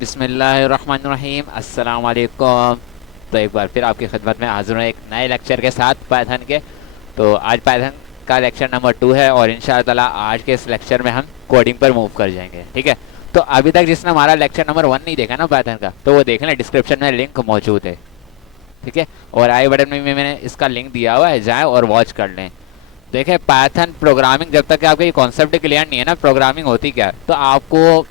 बिस्मिल्लाहिर्रहमानिर्रहीम, अस्सलाम वालेकुम। तो एक बार फिर आपकी खिदमत में हाजिर हूँ एक नए लेक्चर के साथ पाइथन के। तो आज पाइथन का लेक्चर नंबर 2 है और इंशाअल्लाह ताला आज के इस लेक्चर में हम कोडिंग पर मूव कर जाएंगे। ठीक है, तो अभी तक जिसने हमारा लेक्चर नंबर 1 नहीं देखा ना पाइथन का, तो वो देख लें, डिस्क्रिप्शन में लिंक मौजूद है। ठीक है, और आई बटन में भी मैंने इसका लिंक दिया हुआ है, जाएँ और वॉच कर लें। देखें, पाइथन प्रोग्रामिंग, जब तक आपका ये कॉन्सेप्ट क्लियर नहीं है ना प्रोग्रामिंग होती क्या है, तो आपको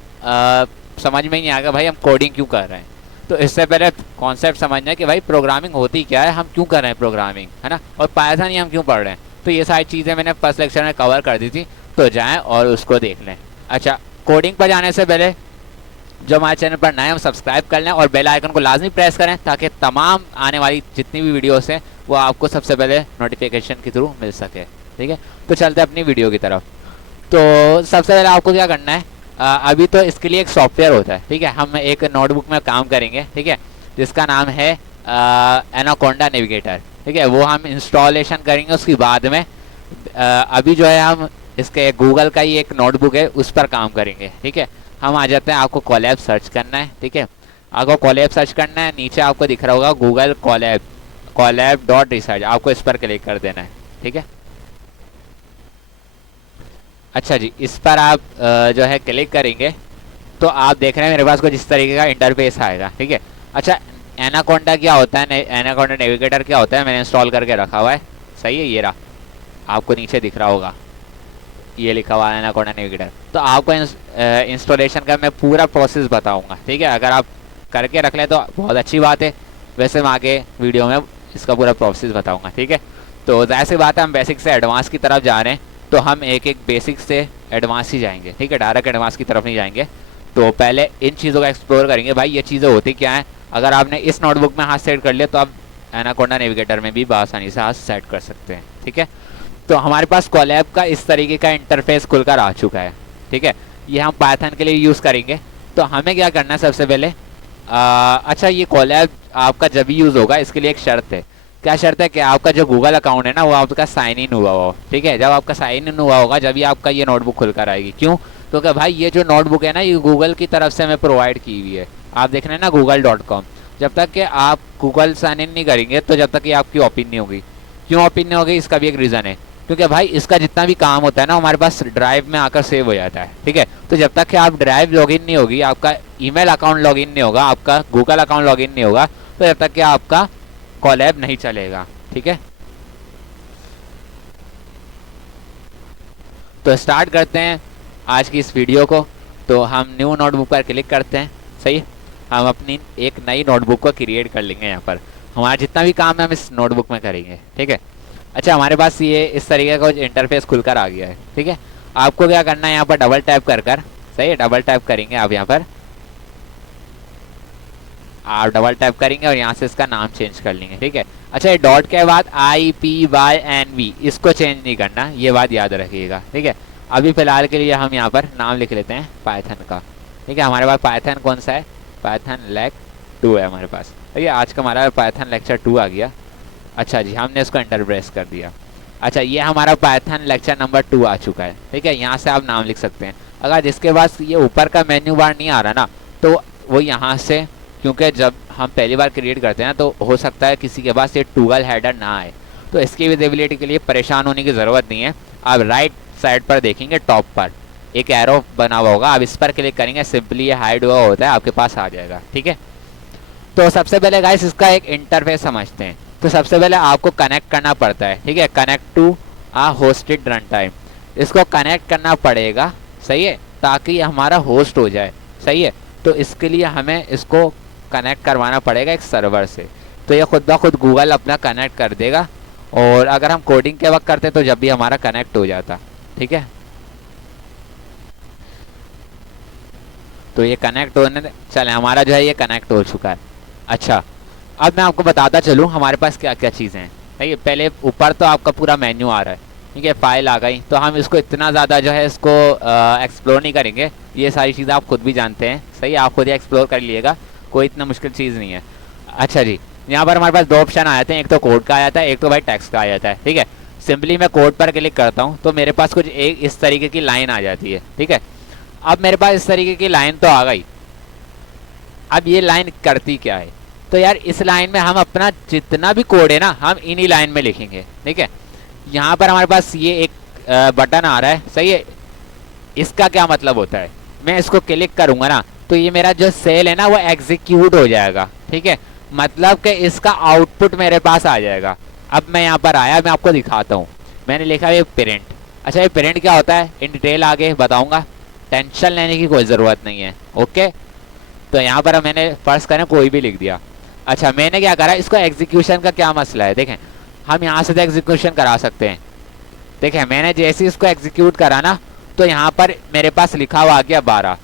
समझ में ही नहीं आएगा भाई हम कोडिंग क्यों कर रहे हैं। तो इससे पहले कॉन्सेप्ट समझना है कि भाई प्रोग्रामिंग होती क्या है, हम क्यों कर रहे हैं प्रोग्रामिंग, है ना, और पाइथन ही हम क्यों पढ़ रहे हैं। तो ये सारी चीज़ें मैंने फर्स्ट लेक्चर में कवर कर दी थी, तो जाएँ और उसको देख लें। अच्छा, कोडिंग पर जाने से पहले जो हमारे चैनल पर नए हम सब्सक्राइब कर लें और बेल आइकन को लाजमी प्रेस करें, ताकि तमाम आने वाली जितनी भी वीडियोस हैं वो आपको सबसे पहले नोटिफिकेशन के थ्रू मिल सके। ठीक है, तो चलते हैं अपनी वीडियो की तरफ। तो सबसे पहले आपको क्या करना है, अभी तो इसके लिए एक सॉफ्टवेयर होता है। ठीक है, हम एक नोटबुक में काम करेंगे, ठीक है, जिसका नाम है एनाकोंडा नेविगेटर। ठीक है, वो हम इंस्टॉलेशन करेंगे उसके बाद में। अभी जो है हम इसके गूगल का ही एक नोटबुक है उस पर काम करेंगे। ठीक है, हम आ जाते हैं, आपको कोलैब सर्च करना है। ठीक है, आपको कोलैब सर्च करना है, नीचे आपको दिख रहा होगा गूगल कोलैब.रिसर्च, आपको इस पर क्लिक कर देना है। ठीक है, अच्छा जी, इस पर आप जो है क्लिक करेंगे तो आप देख रहे हैं मेरे पास कुछ इस तरीके का इंटरफेस आएगा। ठीक है, अच्छा, एनाकोंडा क्या होता है, एनाकोंडा नेविगेटर क्या होता है, मैंने इंस्टॉल करके रखा हुआ है। सही है, ये रहा, आपको नीचे दिख रहा होगा, ये लिखा हुआ है एनाकोंडा नेविगेटर। तो आपको इंस्टॉलेशन का मैं पूरा प्रोसेस बताऊंगा। ठीक है, अगर आप करके रख लें तो बहुत अच्छी बात है, वैसे मैं आगे वीडियो में इसका पूरा प्रोसेस बताऊंगा। ठीक है, तो जाहिर सी बात है हम बेसिक से एडवांस की तरफ जा रहे हैं, तो हम एक एक बेसिक से एडवांस ही जाएंगे। ठीक है, डायरेक्ट एडवांस की तरफ नहीं जाएंगे। तो पहले इन चीज़ों का एक्सप्लोर करेंगे, भाई ये चीज़ें होती क्या हैं। अगर आपने इस नोटबुक में हाथ सेट कर लिया तो आप एनाकोंडा नेविगेटर में भी आसानी से हाथ सेट कर सकते हैं। ठीक है, तो हमारे पास कोलैब का इस तरीके का इंटरफेस खुलकर आ चुका है। ठीक है, ये हम पाइथन के लिए यूज़ करेंगे। तो हमें क्या करना है सबसे पहले, अच्छा, ये कोलैब आपका जब भी यूज़ होगा इसके लिए एक शर्त है। क्या शर्त है कि आपका जो गूगल अकाउंट है ना वो आपका साइन इन हुआ हो। ठीक है, जब आपका साइन इन हुआ होगा जब भी आपका ये नोटबुक खुलकर आएगी। क्यों? क्योंकि भाई ये जो नोटबुक है ना ये गूगल की तरफ से हमें प्रोवाइड की हुई है। आप देख रहे हैं ना google.com, जब तक कि आप गूगल साइन इन नहीं करेंगे तो जब तक कि आपकी ओपन नहीं होगी। क्यों ओपन नहीं होगी, इसका भी एक रीज़न है, क्योंकि भाई इसका जितना भी काम होता है ना हमारे पास ड्राइव में आकर सेव हो जाता है। ठीक है, तो जब तक कि आप ड्राइव लॉगिन नहीं होगी, आपका ईमेल अकाउंट लॉगिन नहीं होगा, आपका गूगल अकाउंट लॉगिन नहीं होगा, तो जब तक कि आपका कोलैब नहीं चलेगा। ठीक है, तो स्टार्ट करते हैं आज की इस वीडियो को। तो हम न्यू नोटबुक पर क्लिक करते हैं। सही, हम अपनी एक नई नोटबुक को क्रिएट कर लेंगे। यहाँ पर हमारा जितना भी काम है हम इस नोटबुक में करेंगे। ठीक है, अच्छा, हमारे पास ये इस तरीके का इंटरफेस खुलकर आ गया है। ठीक है, आपको क्या करना है, यहाँ पर डबल टैप कर कर, सही है, डबल टैप करेंगे आप, यहाँ पर आप डबल टैप करेंगे और यहाँ से इसका नाम चेंज कर लेंगे। ठीक है, अच्छा, ये डॉट के बाद IPYNV इसको चेंज नहीं करना, ये बात याद रखिएगा। ठीक है, अभी फिलहाल के लिए हम यहाँ पर नाम लिख लेते हैं पाइथन का। ठीक है, हमारे पास पाइथन कौन सा है, पाइथन लेक 2 है हमारे पास। ठीक है, आज का हमारा पाइथन लेक्चर 2 आ गया। अच्छा जी, हमने इसको एंटर प्रेस कर दिया। अच्छा, ये हमारा पाइथन लेक्चर नंबर 2 आ चुका है। ठीक है, यहाँ से आप नाम लिख सकते हैं। अगर जिसके पास ये ऊपर का मेन्यू बार नहीं आ रहा ना, तो वो यहाँ से, क्योंकि जब हम पहली बार क्रिएट करते हैं ना तो हो सकता है किसी के पास ये टूगल हेडर ना आए, तो इसकी विजिबिलिटी के लिए परेशान होने की ज़रूरत नहीं है। आप राइट साइड पर देखेंगे, टॉप पर एक एरो बना हुआ होगा, आप इस पर क्लिक करेंगे, सिंपली ये हाइड हुआ होता है आपके पास आ जाएगा। ठीक है, तो सबसे पहले गाइस इसका एक इंटरफेस समझते हैं। तो सबसे पहले आपको कनेक्ट करना पड़ता है। ठीक है, connect to a hosted run time, इसको कनेक्ट करना पड़ेगा। सही है, ताकि हमारा होस्ट हो जाए। सही है, तो इसके लिए हमें इसको कनेक्ट करवाना पड़ेगा एक सर्वर से। तो ये खुद ब खुद गूगल अपना कनेक्ट कर देगा, और अगर हम कोडिंग के वक्त करते तो जब भी हमारा कनेक्ट हो जाता। ठीक है, तो ये कनेक्ट होने, चले, हमारा जो है ये कनेक्ट हो चुका है। अच्छा, अब मैं आपको बताता चलूँ हमारे पास क्या क्या चीज़ें हैं। ठीक है, पहले ऊपर तो आपका पूरा मेन्यू आ रहा है। ठीक है, फाइल आ गई, तो हम इसको इतना ज़्यादा जो है इसको एक्सप्लोर नहीं करेंगे, ये सारी चीज़ें आप खुद भी जानते हैं। सही, आप खुद ही एक्सप्लोर कर लीजिएगा, कोई इतना मुश्किल चीज़ नहीं है। अच्छा जी, यहाँ पर हमारे पास दो ऑप्शन आ जाते हैं, एक तो कोड का आ जाता है, एक तो भाई टेक्स्ट का आ जाता है। ठीक है, सिंपली मैं कोड पर क्लिक करता हूँ तो मेरे पास कुछ एक इस तरीके की लाइन आ जाती है। ठीक है, अब मेरे पास इस तरीके की लाइन तो आ गई, अब ये लाइन करती क्या है, तो यार इस लाइन में हम अपना जितना भी कोड है ना हम इन्हीं लाइन में लिखेंगे, ठीक है। यहाँ पर हमारे पास ये एक बटन आ रहा है, सही है। इसका क्या मतलब होता है, मैं इसको क्लिक करूंगा ना तो ये मेरा जो सेल है ना वो एग्जीक्यूट हो जाएगा, ठीक है। मतलब कि इसका आउटपुट मेरे पास आ जाएगा। अब मैं यहाँ पर आया, मैं आपको दिखाता हूँ। मैंने लिखा है प्रिंट। अच्छा ये प्रिंट क्या होता है इन डिटेल आगे बताऊंगा, टेंशन लेने की कोई ज़रूरत नहीं है, ओके। तो यहाँ पर मैंने फर्ज करें कोई भी लिख दिया। अच्छा मैंने क्या करा, इसको एग्जीक्यूशन का क्या मसला है, देखें हम यहाँ से तो एग्जीक्यूशन करा सकते हैं। देखें मैंने जैसे इसको एग्जीक्यूट करा ना तो यहाँ पर मेरे पास लिखा हुआ आ गया 12।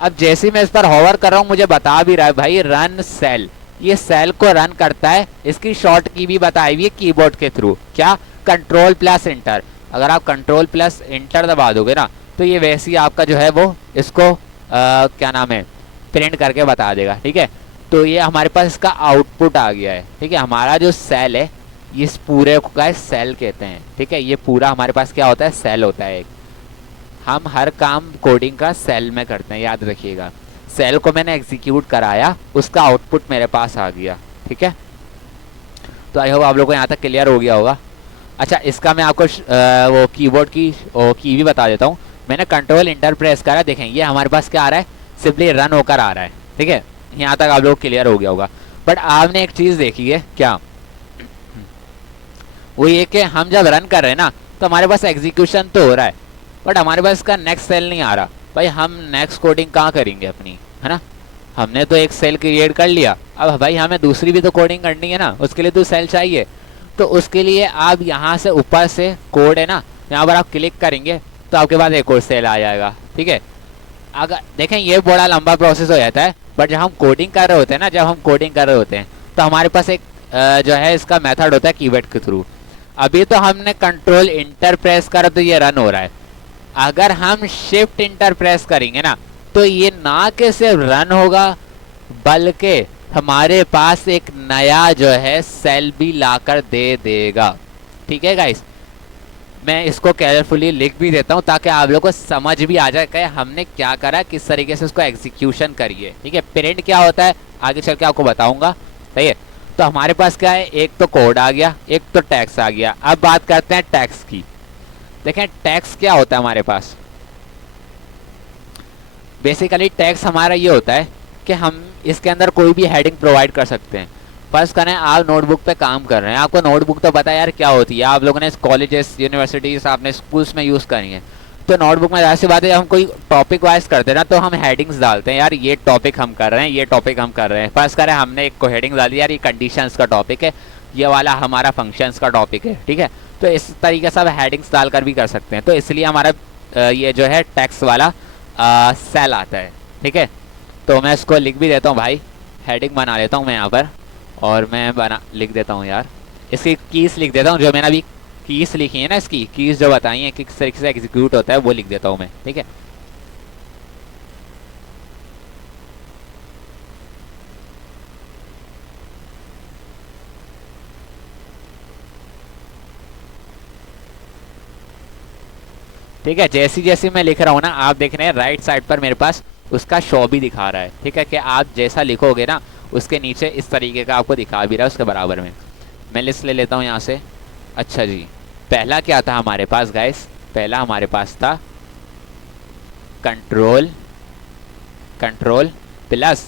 अब जैसे ही मैं इस पर होवर कर रहा हूँ मुझे बता भी रहा है भाई रन सेल, ये सेल को रन करता है। इसकी शॉर्ट की भी बताई हुई है कीबोर्ड के थ्रू, क्या कंट्रोल प्लस इंटर। अगर आप कंट्रोल प्लस इंटर दबा दोगे ना तो ये वैसे ही आपका जो है वो इसको क्या नाम है प्रिंट करके बता देगा, ठीक है। तो ये हमारे पास इसका आउटपुट आ गया है, ठीक है। हमारा जो सेल है इस पूरे को सेल कहते हैं, ठीक है। ये पूरा हमारे पास क्या होता है, सेल होता है एक। हम हर काम कोडिंग का सेल में करते हैं, याद रखिएगा। सेल को मैंने एग्जीक्यूट कराया, उसका आउटपुट मेरे पास आ गया, ठीक है। तो आई होप आप लोगों को यहाँ तक क्लियर हो गया होगा। अच्छा इसका मैं आपको वो कीबोर्ड की की भी बता देता हूँ। मैंने कंट्रोल इंटर प्रेस करा, देखें ये हमारे पास क्या आ रहा है, सिंपली रन होकर आ रहा है, ठीक है। यहाँ तक आप लोग क्लियर हो गया होगा। बट आपने एक चीज़ देखी है क्या, वो ये कि हम जब रन कर रहे हैं ना तो हमारे पास एग्जीक्यूशन तो हो रहा है बट हमारे पास इसका नेक्स्ट सेल नहीं आ रहा। भाई हम नेक्स्ट कोडिंग कहाँ करेंगे अपनी, है ना। हमने तो एक सेल क्रिएट कर लिया, अब भाई हमें दूसरी भी तो कोडिंग करनी है ना, उसके लिए तो सेल चाहिए। तो उसके लिए आप यहाँ से ऊपर से कोड है ना, यहाँ पर आप क्लिक करेंगे तो आपके पास एक और सेल आ जाएगा, ठीक है। अगर देखें ये बड़ा लंबा प्रोसेस हो जाता है बट जब हम कोडिंग कर रहे होते हैं ना, जब हम कोडिंग कर रहे होते हैं तो हमारे पास एक जो है इसका मेथड होता है कीवर्ड के थ्रू। अभी तो हमने कंट्रोल इंटर प्रेस करा तो ये रन हो रहा है। अगर हम शिफ्ट इंटर प्रेस करेंगे ना तो ये ना कि सिर्फ रन होगा बल्कि हमारे पास एक नया जो है सेल भी लाकर दे देगा, ठीक है गाइस। मैं इसको केयरफुली लिख भी देता हूँ ताकि आप लोगों को समझ भी आ जाए कि हमने क्या करा, किस तरीके से उसको एग्जीक्यूशन करिए, ठीक है। प्रिंट क्या होता है आगे चल के आपको बताऊंगा, सही है। तो हमारे पास क्या है, एक तो कोड आ गया, एक तो टैक्स आ गया। अब बात करते हैं टैक्स की। देखें टैक्स क्या होता है हमारे पास, बेसिकली टैक्स हमारा ये होता है कि हम इसके अंदर कोई भी हेडिंग प्रोवाइड कर सकते हैं। फर्स्ट करें आप नोटबुक पे काम कर रहे हैं, आपको नोटबुक तो पता है यार क्या होती है, आप लोगों ने कॉलेजेस यूनिवर्सिटीज आपने स्कूल्स में यूज़ करी है। तो नोटबुक में ऐसी बात है हम कोई टॉपिक वाइज करते हैं ना तो हम हेडिंग्स डालते हैं, यार ये टॉपिक हम कर रहे हैं, ये टॉपिक हम कर रहे हैं। फर्स्ट करें हमने एक को हेडिंग डाल दी, यार ये कंडीशंस का टॉपिक है, ये वाला हमारा फंक्शंस का टॉपिक है, ठीक है। तो इस तरीके से आप हेडिंग्स डालकर भी कर सकते हैं। तो इसलिए हमारा ये जो है टैक्स वाला सेल आता है, ठीक है। तो मैं इसको लिख भी देता हूँ भाई, हेडिंग बना लेता हूँ मैं यहाँ पर और मैं लिख देता हूँ यार, इसकी कीज लिख देता हूँ, जो मैंने अभी कीज लिखी है ना, इसकी कीज जो बताई है कि किस तरीके से एग्जीक्यूट होता है वो लिख देता हूँ मैं, ठीक है। ठीक है जैसी जैसी मैं लिख रहा हूँ ना आप देख रहे हैं राइट साइड पर मेरे पास उसका शो भी दिखा रहा है, ठीक है। कि आप जैसा लिखोगे ना उसके नीचे इस तरीके का आपको दिखा भी रहा है उसके बराबर में। मैं लिस्ट ले लेता हूँ यहाँ से। अच्छा जी पहला क्या था हमारे पास गाइस, पहला हमारे पास था कंट्रोल प्लस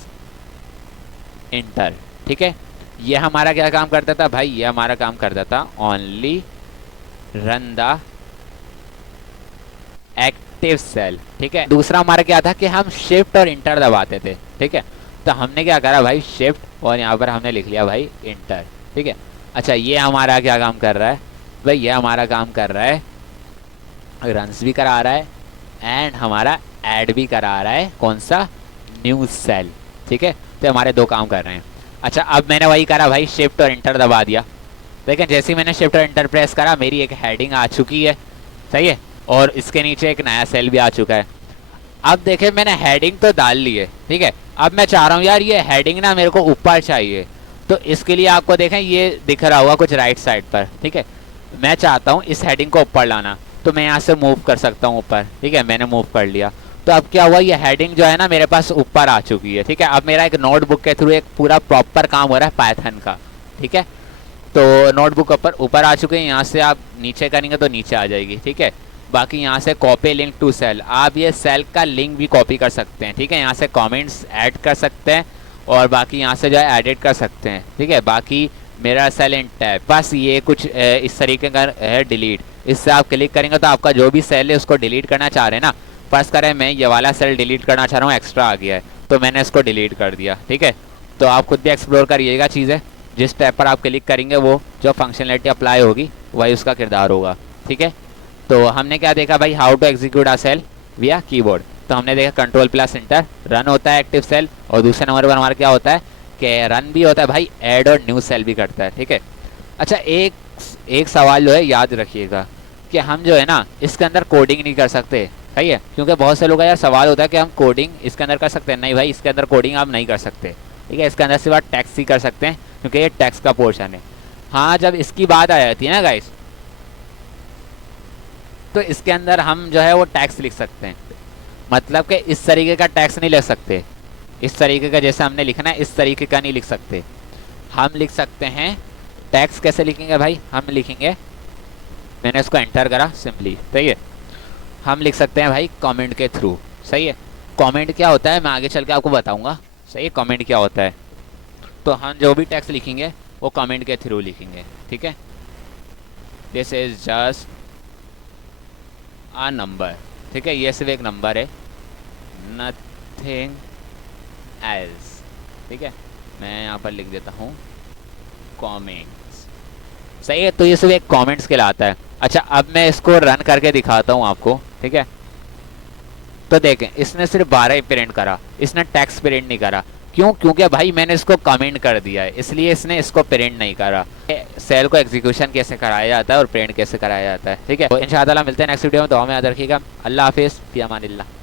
इंटर, ठीक है। ये हमारा क्या काम करता था भाई, ये हमारा काम करता था only run the active cell, ठीक है। दूसरा हमारा क्या था कि हम शिफ्ट और इंटर दबाते थे, ठीक है। तो हमने क्या करा भाई शिफ्ट और यहाँ पर हमने लिख लिया भाई इंटर, ठीक है। अच्छा ये हमारा क्या काम कर रहा है भाई, ये हमारा काम कर रहा है रन्स भी करा रहा है एंड हमारा ऐड भी करा रहा है, कौन सा, न्यू सेल, ठीक है। तो हमारे दो काम कर रहे हैं। अच्छा अब मैंने वही करा भाई शिफ्ट और इंटर दबा दिया। देखें जैसे ही मैंने शिफ्ट और इंटर प्रेस करा मेरी एक हेडिंग आ चुकी है, सही है, और इसके नीचे एक नया सेल भी आ चुका है। अब देखें मैंने हेडिंग तो डाल ली है, ठीक है। अब मैं चाह रहा हूँ यार ये हेडिंग ना मेरे को ऊपर चाहिए, तो इसके लिए आपको देखें ये दिख रहा होगा कुछ राइट साइड पर, ठीक है। मैं चाहता हूँ इस हेडिंग को ऊपर लाना, तो मैं यहाँ से मूव कर सकता हूँ ऊपर, ठीक है। मैंने मूव कर लिया। तो अब क्या हुआ, ये हेडिंग जो है ना मेरे पास ऊपर आ चुकी है, ठीक है। अब मेरा एक नोटबुक के थ्रू एक पूरा प्रॉपर काम हो रहा है पाइथन का, ठीक है। तो नोटबुक ऊपर ऊपर आ चुके हैं, यहाँ से आप नीचे करेंगे तो नीचे आ जाएगी, ठीक है। बाकी यहाँ से कॉपी लिंक टू सेल, आप ये सेल का लिंक भी कॉपी कर सकते हैं, ठीक है। यहाँ से कमेंट्स ऐड कर सकते हैं और बाकी यहाँ से जो है एडिट कर सकते हैं, ठीक है। बाकी मेरा सेल इन टैब, बस ये कुछ इस तरीके का है डिलीट। इससे आप क्लिक करेंगे तो आपका जो भी सेल है उसको डिलीट करना चाह रहे हैं ना, फर्स्ट करें मैं ये वाला सेल डिलीट करना चाह रहा हूँ, एक्स्ट्रा आ गया है तो मैंने इसको डिलीट कर दिया, ठीक है। तो आप खुद भी एक्सप्लोर करिएगा चीज़ें, जिस टैब पर आप क्लिक करेंगे वो जो फंक्शनलिटी अप्लाई होगी वही उसका किरदार होगा, ठीक है। तो हमने क्या देखा भाई, how to execute a cell via keyboard. तो हमने देखा कंट्रोल+इंटर रन होता है एक्टिव सेल, और दूसरे नंबर पर हमारा क्या होता है कि रन भी होता है भाई, ऐड और न्यू सेल भी करता है, ठीक है। अच्छा एक सवाल जो है याद रखिएगा कि हम जो है ना इसके अंदर कोडिंग नहीं कर सकते, सही है। क्योंकि बहुत से लोग का यार सवाल होता है कि हम कोडिंग इसके अंदर कर सकते हैं, नहीं भाई इसके अंदर कोडिंग आप नहीं कर सकते, ठीक है। इसके अंदर सिर्फ आप टैक्स ही कर सकते हैं क्योंकि ये टैक्स का पोर्शन है। हाँ, जब इसकी बात आ जाती है ना गाइस, तो इसके अंदर हम जो है वो टैक्स लिख सकते हैं, मतलब कि इस तरीके का टैक्स नहीं लिख सकते, इस तरीके का जैसे हमने लिखना है इस तरीके का नहीं लिख सकते। हम लिख सकते हैं टैक्स, कैसे लिखेंगे भाई, हम लिखेंगे, मैंने इसको एंटर करा सिंपली, सही है। हम लिख सकते हैं भाई कमेंट के थ्रू, सही है। कमेंट क्या होता है मैं आगे चल के आपको बताऊंगा, सही है, कमेंट क्या होता है। तो हम जो भी टैक्स लिखेंगे वो कमेंट के थ्रू लिखेंगे, ठीक है। This is just a number, ठीक है, ये सिर्फ एक नंबर है, नथिंग एल्स, ठीक है। मैं यहाँ पर लिख देता हूँ कमेंट्स, सही है। तो ये सिर्फ एक कमेंट्स कहलाता है। अच्छा, अब मैं इसको रन करके दिखाता हूँ आपको, ठीक है। तो देखें इसने सिर्फ 12 प्रिंट करा, इसने टैक्स प्रिंट नहीं करा, क्यों, क्योंकि भाई मैंने इसको कमेंट कर दिया है, इसलिए इसने इसको प्रिंट नहीं करा। सेल को एग्जीक्यूशन कैसे कराया जाता है और प्रिंट कैसे कराया जाता है, ठीक है। तो इंशाअल्लाह मिलते हैं नेक्स्ट वीडियो में, दुआ में याद रखिएगा। अल्लाह हाफिज़, फी अमानिल्लाह।